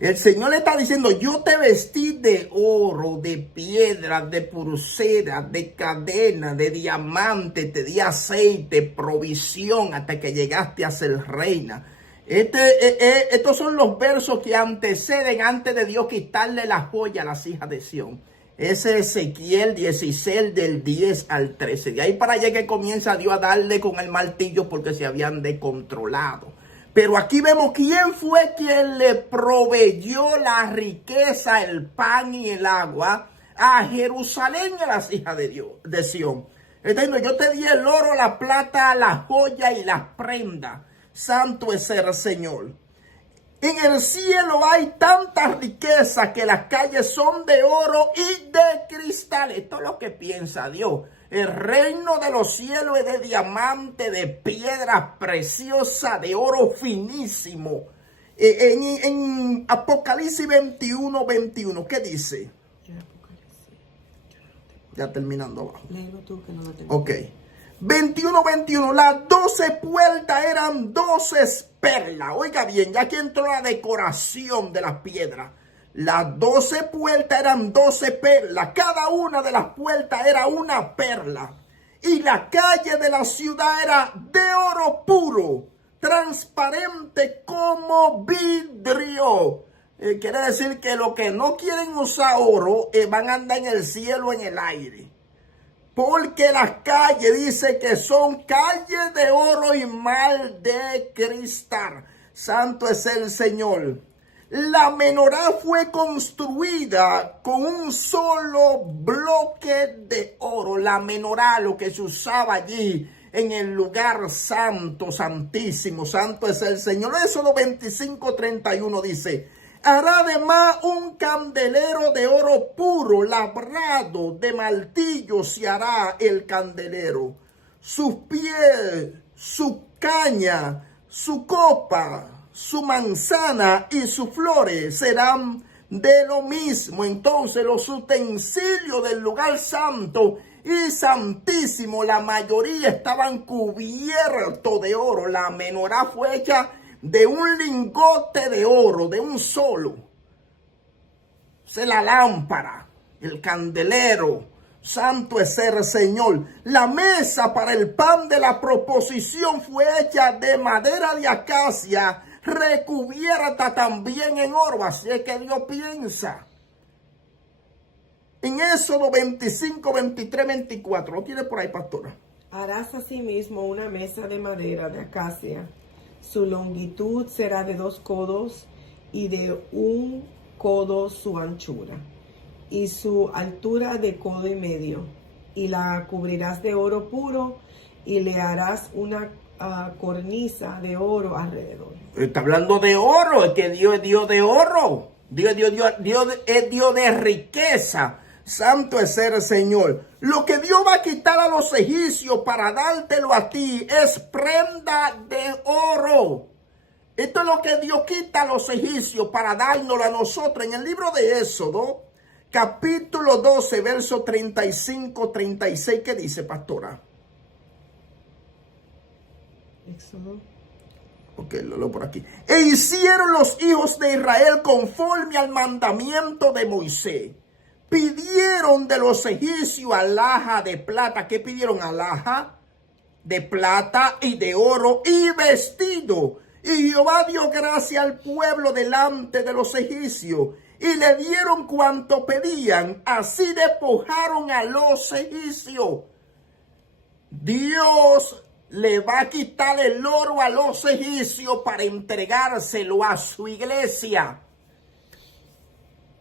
El Señor le está diciendo, yo te vestí de oro, de piedras, de pulsera, de cadena, de diamante, te di aceite, provisión hasta que llegaste a ser reina. Estos son los versos que anteceden antes de Dios quitarle la joya a las hijas de Sión. Ese es Ezequiel 16 del 10 al 13. De ahí para allá que comienza Dios a darle con el martillo porque se habían descontrolado. Pero aquí vemos quién fue quien le proveyó la riqueza, el pan y el agua a Jerusalén y a las hijas de Dios, de Sión. Entonces, yo te di el oro, la plata, la joya y las prendas. Santo es el Señor. En el cielo hay tanta riqueza que las calles son de oro y de cristal. Esto es lo que piensa Dios. El reino de los cielos es de diamante, de piedras preciosas, de oro finísimo. En Apocalipsis 21, 21, ¿qué dice? Ya terminando abajo. Léelo tú que no lo tengo. Ok. 21, 21. Las 12 puertas eran 12 perlas. Oiga bien, ya aquí entró la decoración de las piedras. Las 12 puertas eran 12 perlas. Cada una de las puertas era una perla. Y la calle de la ciudad era de oro puro, transparente como vidrio. Quiere decir que los que no quieren usar oro van a andar en el cielo, en el aire. Porque las calles dice que son calles de oro y mal de cristal. Santo es el Señor. La menorá fue construida con un solo bloque de oro. La menorá, lo que se usaba allí en el lugar santo, santísimo. Santo es el Señor. Éxodo 25:31 dice: hará además un candelero de oro puro, labrado de martillo se hará el candelero. Sus pies, su caña, su copa, su manzana y sus flores serán de lo mismo. Entonces los utensilios del lugar santo y santísimo, la mayoría estaban cubiertos de oro. La menorá fue hecha de un lingote de oro, de un solo. La lámpara, el candelero, santo es el Señor. La mesa para el pan de la proposición fue hecha de madera de acacia, recubierta también en oro. Así es que Dios piensa. En Éxodo 25, 23, 24. ¿Lo tiene por ahí, pastora? Harás asimismo una mesa de madera de acacia. Su longitud será de 2 codos y de 1 codo su anchura, y su altura de codo y medio. Y la cubrirás de oro puro y le harás una cornisa de oro alrededor. Está hablando de oro, es que Dios es Dios de oro. Dios es Dios de riqueza. Santo es el Señor. Lo que Dios va a quitar a los egipcios para dártelo a ti es prenda de oro. Esto es lo que Dios quita a los egipcios para dárnoslo a nosotros. En el libro de Éxodo, capítulo 12, verso 35, 36, ¿qué dice, pastora? Éxodo. Ok, lo leo por aquí. E hicieron los hijos de Israel conforme al mandamiento de Moisés. Pidieron de los egipcios alhaja de plata. ¿Qué pidieron? Alhaja de plata y de oro y vestido. Y Jehová dio gracia al pueblo delante de los egipcios. Y le dieron cuanto pedían. Así despojaron a los egipcios. Dios le va a quitar el oro a los egipcios para entregárselo a su iglesia.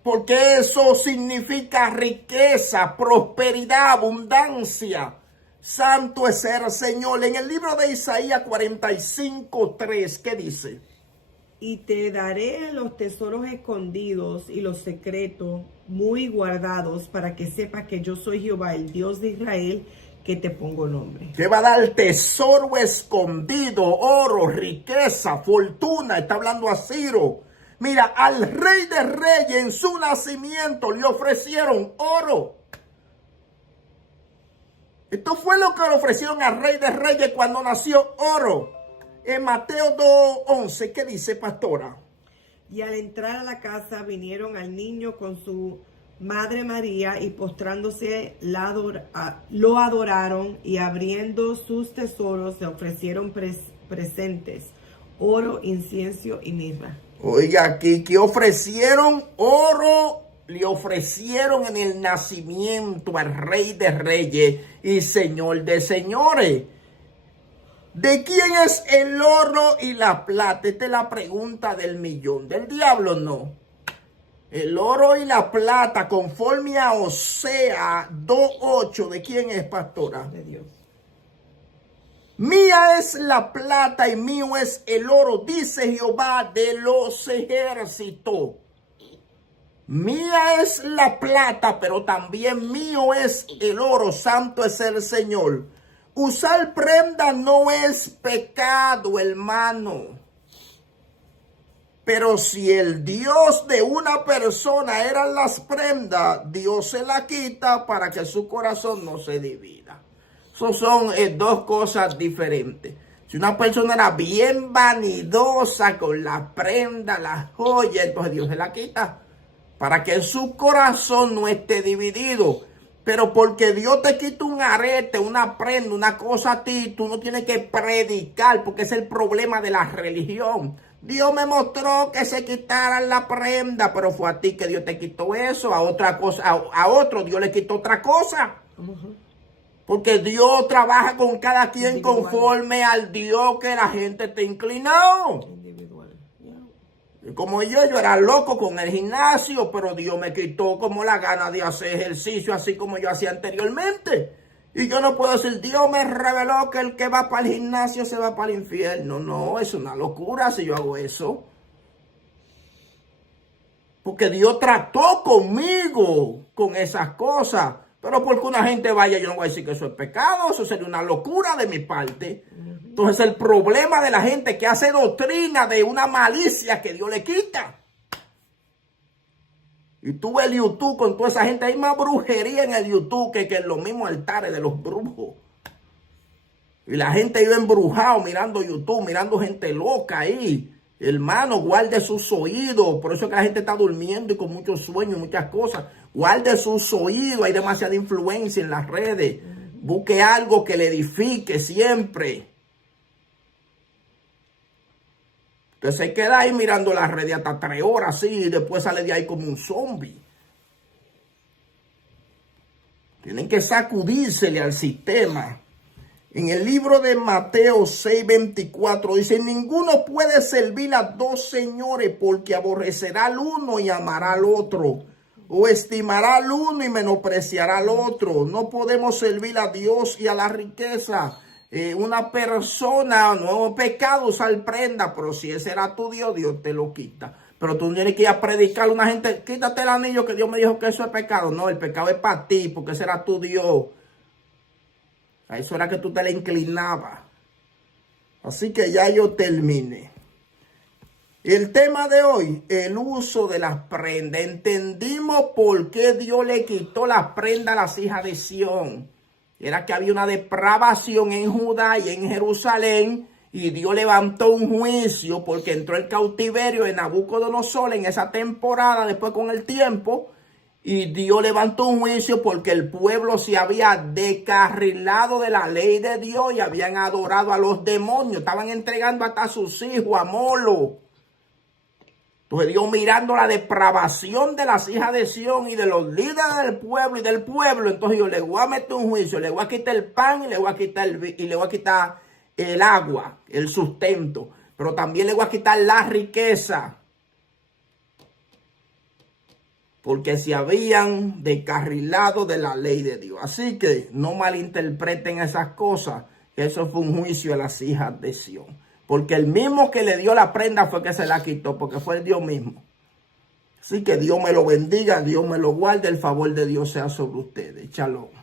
Porque eso significa riqueza, prosperidad, abundancia. Santo es el Señor. En el libro de Isaías 45:3, ¿qué dice? Y te daré los tesoros escondidos y los secretos muy guardados, para que sepas que yo soy Jehová, el Dios de Israel, que te pongo nombre. Que va a dar tesoro escondido, oro, riqueza, fortuna. Está hablando a Ciro. Mira, al Rey de Reyes en su nacimiento le ofrecieron oro. Esto fue lo que le ofrecieron al Rey de Reyes cuando nació, oro. En Mateo 2:11, ¿qué dice, pastora? Y al entrar a la casa vinieron al niño con su madre María, y postrándose lo adoraron, y abriendo sus tesoros le ofrecieron presentes, oro, incienso y mirra. Oiga, aquí que ofrecieron oro, le ofrecieron en el nacimiento al Rey de Reyes y Señor de Señores. ¿De quién es el oro y la plata? Esta es la pregunta del millón. Del diablo no. El oro y la plata, conforme a Osea 2:8, ¿de quién es, pastora? De Dios. Mía es la plata y mío es el oro, dice Jehová de los ejércitos. Mía es la plata, pero también mío es el oro. Santo es el Señor. Usar prenda no es pecado, hermano. Pero si el Dios de una persona eran las prendas, Dios se la quita para que su corazón no se divida. Eso son dos cosas diferentes. Si una persona era bien vanidosa con la prenda, la joya, entonces Dios se la quita para que su corazón no esté dividido. Pero porque Dios te quita un arete, una prenda, una cosa a ti, tú no tienes que predicar, porque es el problema de la religión. Dios me mostró que se quitaran la prenda, pero fue a ti que Dios te quitó eso, a otra cosa, a otro Dios le quitó otra cosa. Porque Dios trabaja con cada quien conforme al Dios que la gente te inclinó. Como yo era loco con el gimnasio, pero Dios me quitó como la gana de hacer ejercicio, así como yo hacía anteriormente. Y yo no puedo decir, Dios me reveló que el que va para el gimnasio se va para el infierno. No, es una locura si yo hago eso. Porque Dios trató conmigo con esas cosas. Pero porque una gente vaya, yo no voy a decir que eso es pecado, eso sería una locura de mi parte. Entonces el problema de la gente que hace doctrina de una malicia que Dios le quita. Y tú ves el YouTube con toda esa gente, hay más brujería en el YouTube que en los mismos altares de los brujos. Y la gente iba embrujado mirando YouTube, mirando gente loca ahí. Hermano, guarde sus oídos. Por eso es que la gente está durmiendo y con muchos sueños, muchas cosas. Guarde sus oídos. Hay demasiada influencia en las redes. Busque algo que le edifique siempre. Usted se queda ahí mirando las redes hasta 3 horas así y después sale de ahí como un zombie. Tienen que sacudírsele al sistema. En el libro de Mateo 6:24 dice, ninguno puede servir a 2 señores porque aborrecerá al uno y amará al otro. O estimará al uno y menospreciará al otro. No podemos servir a Dios y a la riqueza. Una persona, no es pecado usar prenda, pero si ese era tu Dios, Dios te lo quita. Pero tú tienes que ir a predicar a una gente, quítate el anillo que Dios me dijo que eso es pecado. No, el pecado es para ti, porque ese era tu Dios. A eso era que tú te le inclinabas. Así que ya yo terminé. El tema de hoy, el uso de las prendas. Entendimos por qué Dios le quitó las prendas a las hijas de Sión. Era que había una depravación en Judá y en Jerusalén. Y Dios levantó un juicio porque entró el cautiverio de Nabucodonosor en esa temporada, después con el tiempo. Y Dios levantó un juicio porque el pueblo se había descarrilado de la ley de Dios y habían adorado a los demonios. Estaban entregando hasta a sus hijos a Molo. Entonces Dios, mirando la depravación de las hijas de Sión y de los líderes del pueblo y del pueblo, entonces yo le voy a meter un juicio, le voy a quitar el pan y le voy a quitar el agua, el sustento, pero también le voy a quitar la riqueza. Porque se habían descarrilado de la ley de Dios. Así que no malinterpreten esas cosas. Eso fue un juicio a las hijas de Sión. Porque el mismo que le dio la prenda fue que se la quitó. Porque fue el Dios mismo. Así que Dios me lo bendiga. Dios me lo guarde. El favor de Dios sea sobre ustedes. Shalom.